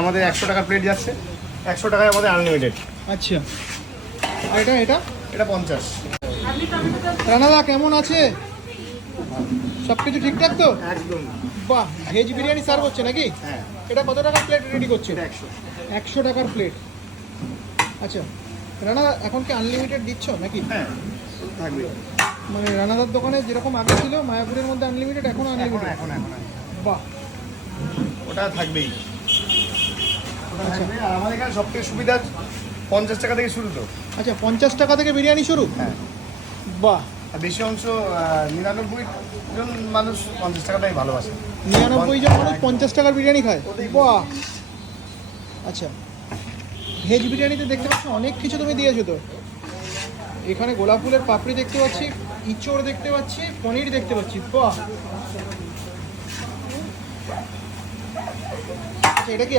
আমাদের 100 টাকার প্লেট যাচ্ছে, 100 টাকায় আমাদের আনলিমিটেড। আচ্ছা, আর এটা এটা এটা 50। রানাদা কেমন আছে? সব কিছু ঠিকঠাক তো? একদম। বাহ, ভেজ বিরিয়ানি সার্ভ হচ্ছে নাকি? হ্যাঁ, এটা কত টাকার প্লেট রেডি করছে? এটা 100। 100 টাকার প্লেট। আচ্ছা রানা, এখন কি আনলিমিটেড দিচ্ছ নাকি? হ্যাঁ, থাকবে। মানে রানাদার দোকানে যেরকম আগে ছিল মায়াপুরের মধ্যে আনলিমিটেড, এখন এখন আনলিমিটেড? এখন এখন বাহ। ওটা থাকবেই, ওটা থাকবে। আর আমাদের এখানে সবথেকে সুবিধা 50 টাকা থেকে শুরু তো। আচ্ছা, 50 টাকা থেকে বিরিয়ানি শুরু? হ্যাঁ, বাহ। আর বেশি অংশ 99 জন মানুষ 50 টাকাটাই ভালোবাসে। 99 জন মানুষ 50 টাকার বিরিয়ানি খায়? বাহ। আচ্ছা, ভেজ বিরিয়ানিতে দেখতে পাচ্ছি অনেক কিছু তুমি দিয়েছো তো। এখানে গোলাপ ফুলের পাপড়ি দেখতে পাচ্ছি, ইঁচড় দেখতে পাচ্ছি, পনির দেখতে পাচ্ছি। বাহ। আচ্ছা, এটা কি